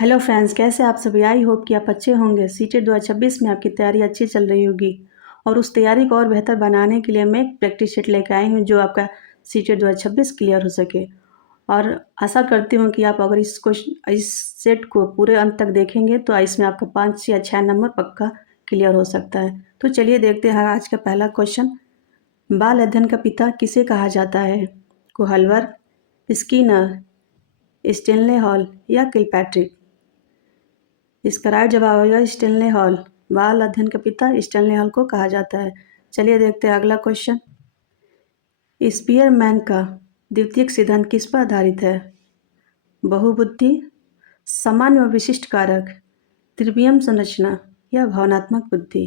Hello friends, कैसे आप सभी। आई होप कि आप अच्छे होंगे। सीटेट 2026 में आपकी तैयारी अच्छी चल रही होगी और उस तैयारी को और बेहतर बनाने के लिए मैं एक प्रैक्टिस शीट लेकर आई हूँ जो आपका सीटेट 2026 क्लियर हो सके। और आशा करती हूँ कि आप अगर इस सेट को पूरे अंत तक देखेंगे तो इसमें आपका 5 या 6 नंबर पक्का क्लियर हो सकता है। तो चलिए देखते हैं आज का पहला क्वेश्चन। बाल अध्ययन का पिता किसे कहा जाता है? कोहलवर, स्किनर, स्टेनले हॉल या किलपैट्रिक? इसका राइट जवाब होगा स्टेनले हॉल। बाल अध्ययन का पिता स्टेनले हॉल को कहा जाता है। चलिए देखते हैं अगला क्वेश्चन। स्पीयरमैन का द्वितीयक सिद्धांत किस पर आधारित है? बहुबुद्धि, सामान्य व विशिष्ट कारक, त्रिवियम संरचना या भावनात्मक बुद्धि?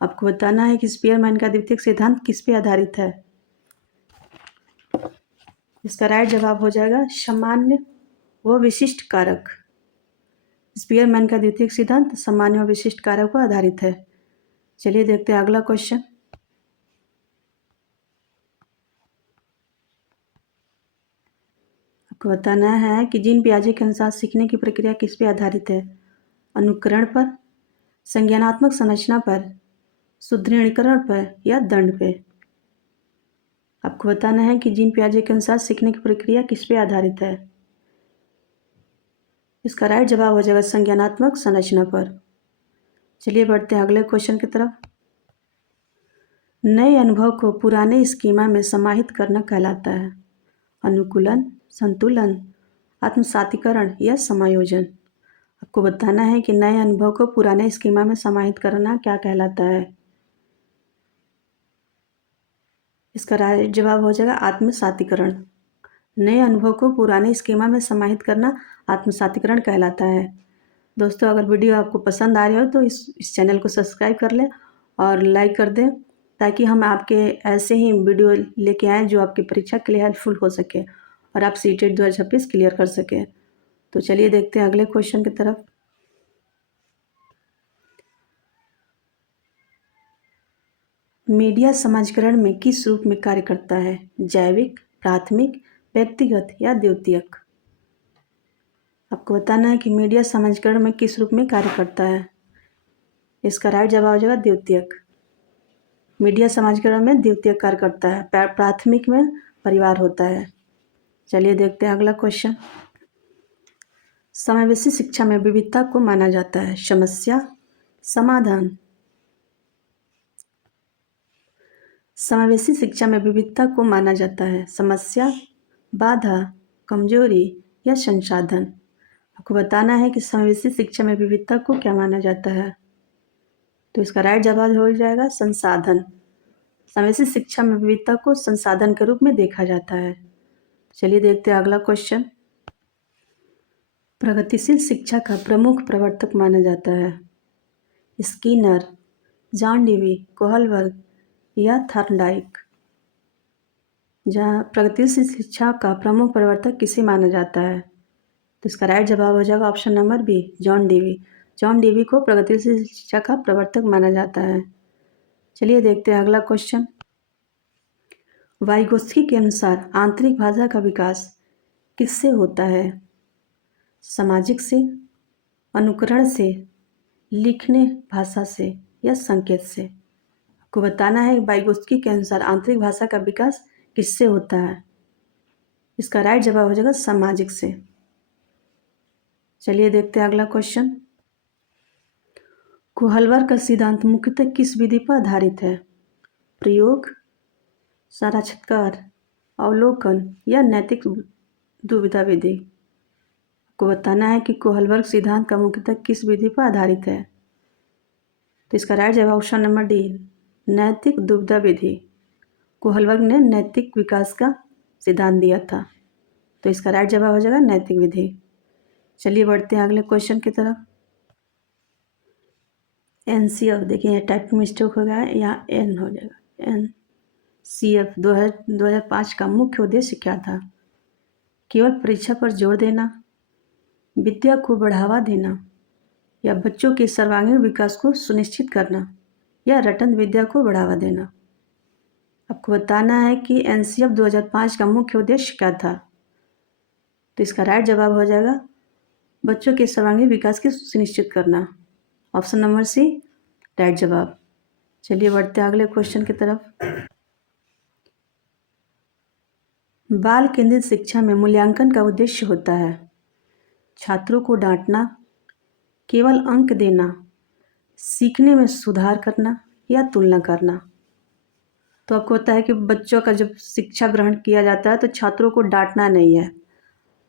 आपको बताना है कि स्पीयरमैन का द्वितीयक सिद्धांत किस पे आधारित है। इसका राइट जवाब हो जाएगा सामान्य व विशिष्ट कारक। स्पीयरमैन का द्वितीयक सिद्धांत सामान्य व विशिष्ट कारक पर आधारित है। चलिए देखते हैं अगला क्वेश्चन। आपको बताना है कि जीन पियाजे के अनुसार सीखने की प्रक्रिया किस पे आधारित है? अनुकरण पर, संज्ञानात्मक संरचना पर, सुदृढ़ीकरण पर या दंड पे? आपको बताना है कि जीन पियाजे के अनुसार सीखने की प्रक्रिया किस पे आधारित है। इसका राइट जवाब हो जाएगा संज्ञानात्मक संरचना पर। चलिए बढ़ते हैं अगले क्वेश्चन की तरफ। नए अनुभव को पुराने स्कीमा में समाहित करना कहलाता है। अनुकूलन, संतुलन, आत्मसातीकरण या समायोजन? आपको बताना है कि नए अनुभव को पुराने स्कीमा में समाहित करना क्या कहलाता है। इसका राइट जवाब हो जाएगा आत्मसातीकरण। नए अनुभव को पुराने स्कीमा में समाहित करना आत्मसातीकरण कहलाता है। दोस्तों, अगर वीडियो आपको पसंद आ रही हो तो इस चैनल को सब्सक्राइब कर लें और लाइक कर दें ताकि हम आपके ऐसे ही वीडियो लेके आएँ जो आपकी परीक्षा के लिए हेल्पफुल हो सके और आप सीटेट 2026 क्लियर कर सकें। तो चलिए देखते हैं अगले क्वेश्चन की तरफ। मीडिया समाजीकरण में किस रूप में कार्य करता है? जैविक, प्राथमिक, व्यक्तिगत या द्वितीयक? आपको बताना है कि मीडिया समाजीकरण में किस रूप में कार्य करता है। इसका राइट जवाब हो जाएगा द्वितीयक। मीडिया समाजीकरण में द्वितीयक कार्य करता है। प्राथमिक में परिवार होता है। चलिए देखते हैं अगला क्वेश्चन। समावेशी शिक्षा में विविधता को माना जाता है। समस्या, समाधान? समावेशी शिक्षा में विविधता को माना जाता है समस्या, बाधा, कमजोरी या संसाधन? आपको बताना है कि समावेशी शिक्षा में विविधता को क्या माना जाता है। तो इसका राइट जवाब हो जाएगा संसाधन। समावेशी शिक्षा में विविधता को संसाधन के रूप में देखा जाता है। चलिए देखते हैं अगला क्वेश्चन। प्रगतिशील शिक्षा का प्रमुख प्रवर्तक माना जाता है। स्किनर, जॉन डेवी, कोहलबर्ग या थॉर्नडाइक? जहाँ प्रगतिशील शिक्षा का प्रमुख प्रवर्तक किसे माना जाता है? तो इसका राइट जवाब हो जाएगा option number B, John Dewey. John Dewey को प्रगतिशील शिक्षा का प्रवर्तक माना जाता है। चलिए देखते हैं अगला क्वेश्चन। वाइगोत्स्की के अनुसार आंतरिक भाषा का विकास किससे होता है? सामाजिक से, अनुकरण से, लिखने भाषा से या संकेत से? आपको बताना है वाइगोत्स्की के अनुसार आंतरिक भाषा का विकास किससे होता है। इसका राइट जवाब हो जाएगा सामाजिक से। चलिए देखते हैं अगला क्वेश्चन। कोहलवर का सिद्धांत मुख्यतः किस विधि पर आधारित है? प्रयोग, साक्षात्कार, अवलोकन या नैतिक दुविधा विधि? आपको बताना है कि कोहलवर्ग सिद्धांत का मुख्यतः किस विधि पर आधारित है। तो इसका राइट जवाब ऑप्शन नंबर डी, नैतिक दुविधा विधि। कोहलवर्ग ने नैतिक विकास का सिद्धांत दिया था। तो इसका राइट जवाब हो जाएगा नैतिक विधि। चलिए बढ़ते हैं अगले क्वेश्चन की तरफ। NCF, देखिए यहाँ टाइपिंग मिस्टेक हो गया है, यहाँ N हो जाएगा। NCF 2005 का मुख्य उद्देश्य क्या था? केवल परीक्षा पर जोर देना, विद्या को बढ़ावा देना या बच्चों के सर्वांगीण विकास को सुनिश्चित करना या रटन विद्या को बढ़ावा देना? आपको बताना है कि NCF 2005 का मुख्य उद्देश्य क्या था। तो इसका राइट जवाब हो जाएगा बच्चों के सर्वांगीण विकास की सुनिश्चित करना। ऑप्शन नंबर सी राइट जवाब। चलिए बढ़ते हैं अगले क्वेश्चन की तरफ। बाल केंद्रित शिक्षा में मूल्यांकन का उद्देश्य होता है छात्रों को डांटना, केवल अंक देना, सीखने में सुधार करना या तुलना करना। तो आपको पता है कि बच्चों का जब शिक्षा ग्रहण किया जाता है तो छात्रों को डांटना नहीं है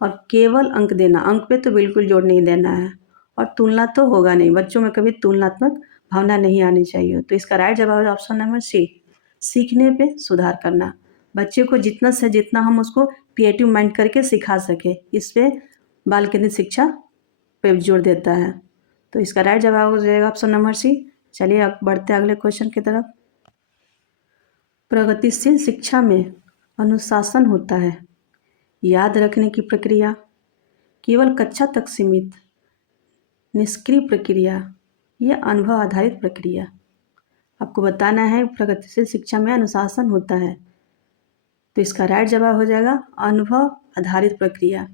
और केवल अंक देना, अंक पे तो बिल्कुल जोर नहीं देना है, और तुलना तो होगा नहीं, बच्चों में कभी तुलनात्मक भावना नहीं आनी चाहिए। तो इसका राइट जवाब है ऑप्शन नंबर सी, सीखने पे सुधार करना। बच्चे को जितना से जितना हम उसको क्रिएटिव माइंड करके सिखा सके, इस पे बाल केंद्रित शिक्षा पे जोर देता है। तो इसका राइट जवाब हो जाएगा ऑप्शन नंबर सी। चलिए अब बढ़ते हैं अगले क्वेश्चन की तरफ। प्रगतिशील शिक्षा में अनुशासन होता है याद रखने की प्रक्रिया, केवल कक्षा तक सीमित, निष्क्रिय प्रक्रिया या अनुभव आधारित प्रक्रिया। आपको बताना है प्रगतिशील शिक्षा में अनुशासन होता है, तो इसका राइट जवाब हो जाएगा अनुभव आधारित प्रक्रिया।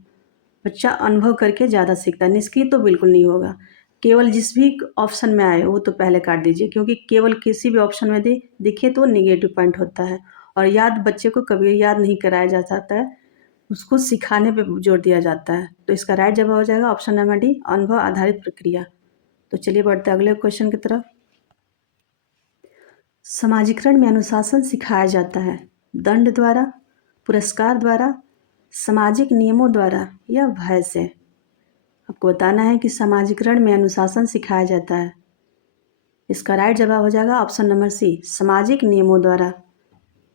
बच्चा अनुभव करके ज़्यादा सीखता है, निष्क्रिय तो बिल्कुल नहीं होगा। केवल जिस भी ऑप्शन में आए वो तो पहले काट दीजिए, क्योंकि केवल किसी भी ऑप्शन में दिखे तो निगेटिव पॉइंट होता है। और याद बच्चे को कभी याद नहीं कराया जा सकता है, उसको सिखाने पे जोर दिया जाता है। तो इसका राइट जवाब हो जाएगा ऑप्शन नंबर डी, अनुभव आधारित प्रक्रिया। तो चलिए बढ़ते हैं अगले क्वेश्चन की तरफ। समाजीकरण में अनुशासन सिखाया जाता है दंड द्वारा, पुरस्कार द्वारा, सामाजिक नियमों द्वारा या भय से। आपको बताना है कि समाजीकरण में अनुशासन सिखाया जाता है, इसका राइट जवाब हो जाएगा ऑप्शन नंबर सी, सामाजिक नियमों द्वारा।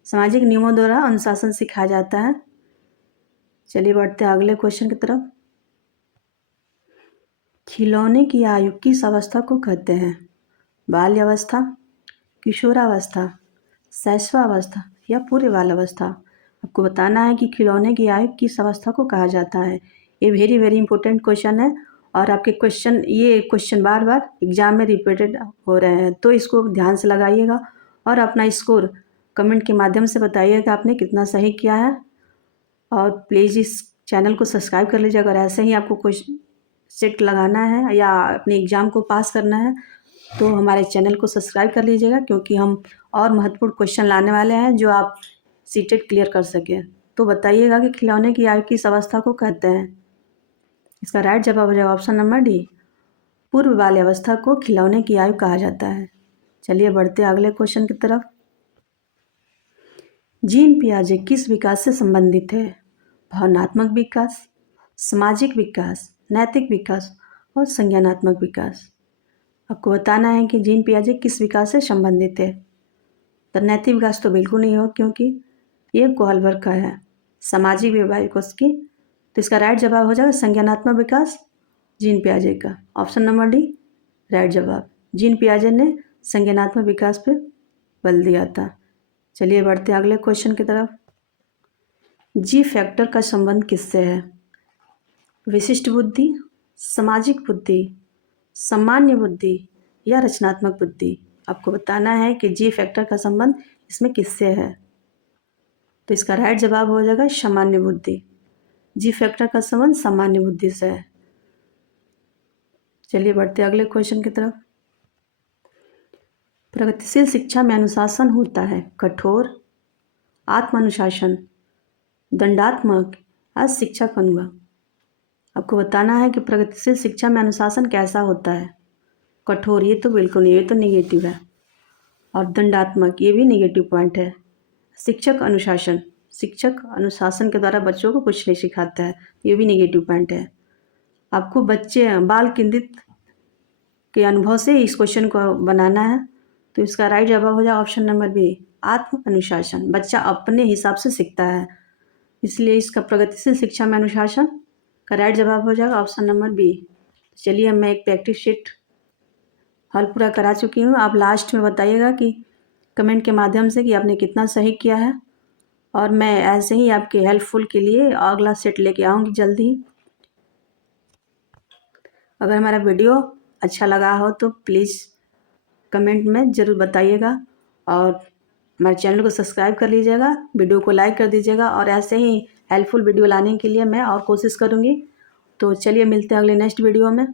सामाजिक नियमों द्वारा अनुशासन सिखाया जाता है। चलिए बढ़ते हैं अगले क्वेश्चन की तरफ। खिलौने की आयु किस अवस्था को कहते हैं? बाल्यावस्था, किशोरावस्था, शैशवावस्था या पूर्व बाल अवस्था। आपको बताना है कि खिलौने की आयु किस अवस्था को कहा जाता है। ये वेरी वेरी इंपॉर्टेंट क्वेश्चन है और आपके ये क्वेश्चन बार बार एग्जाम में रिपीटेड हो रहे हैं, तो इसको ध्यान से लगाइएगा और अपना स्कोर कमेंट के माध्यम से बताइएगा कि आपने कितना सही किया है। और प्लीज़ इस चैनल को सब्सक्राइब कर लीजिए अगर ऐसे ही आपको क्वेश्चन सेट लगाना है या अपने एग्ज़ाम को पास करना है तो हमारे चैनल को सब्सक्राइब कर लीजिएगा, क्योंकि हम और महत्वपूर्ण क्वेश्चन लाने वाले हैं जो आप सीटेट क्लियर कर सकें। तो बताइएगा कि खिलौने की आयु किस अवस्था को कहते हैं? इसका राइट जवाब हो जाएगा ऑप्शन नंबर डी, पूर्व बाल्यावस्था को खिलौने की आयु कहा जाता है। चलिए बढ़ते अगले क्वेश्चन की तरफ। जीन पियाजे किस विकास से संबंधित है? भावनात्मक विकास, सामाजिक विकास, नैतिक विकास और संज्ञानात्मक विकास। आपको बताना है कि जीन पियाजे किस विकास से संबंधित है। तो नैतिक विकास तो बिल्कुल नहीं हो, क्योंकि ये कोहलबर्ग का है। सामाजिक विकास की, तो इसका राइट जवाब हो जाएगा संज्ञानात्मक विकास जीन पियाजे का। ऑप्शन नंबर डी राइट जवाब। जीन पियाजे ने संज्ञानात्मक विकास पे बल दिया था। चलिए बढ़ते अगले क्वेश्चन की तरफ। जी फैक्टर का संबंध किससे है? विशिष्ट बुद्धि, सामाजिक बुद्धि, सामान्य बुद्धि या रचनात्मक बुद्धि। आपको बताना है कि जी फैक्टर का संबंध इसमें किससे है। तो इसका राइट जवाब हो जाएगा सामान्य बुद्धि। जी फैक्टर का संबंध सामान्य बुद्धि से है। चलिए बढ़ते अगले क्वेश्चन की तरफ। प्रगतिशील शिक्षा में अनुशासन होता है कठोर, आत्मानुशासन, दंडात्मक या शिक्षक अनुभव। आपको बताना है कि प्रगतिशील शिक्षा में अनुशासन कैसा होता है। कठोर ये तो बिल्कुल नहीं, ये तो निगेटिव है। और दंडात्मक ये भी निगेटिव पॉइंट है। शिक्षक अनुशासन, शिक्षक अनुशासन के द्वारा बच्चों को कुछ नहीं सिखाता है, ये भी निगेटिव पॉइंट है। आपको बच्चे बाल केंद्रित के अनुभव से इस क्वेश्चन को बनाना है। तो इसका राइट जवाब हो जाए ऑप्शन नंबर बी, आत्म अनुशासन। बच्चा अपने हिसाब से सीखता है, इसलिए इसका प्रगतिशील शिक्षा में अनुशासन का राइट जवाब हो जाएगा ऑप्शन नंबर बी। चलिए मैं एक प्रैक्टिस शीट हल पूरा करा चुकी हूँ। आप लास्ट में बताइएगा कि कमेंट के माध्यम से कि आपने कितना सही किया है, और मैं ऐसे ही आपके हेल्पफुल के लिए अगला सेट लेके आऊँगी जल्दी ही। अगर हमारा वीडियो अच्छा लगा हो तो प्लीज़ कमेंट में ज़रूर बताइएगा और हमारे चैनल को सब्सक्राइब कर लीजिएगा, वीडियो को लाइक कर दीजिएगा, और ऐसे ही हेल्पफुल वीडियो लाने के लिए मैं और कोशिश करूँगी। तो चलिए मिलते हैं अगले नेक्स्ट वीडियो में।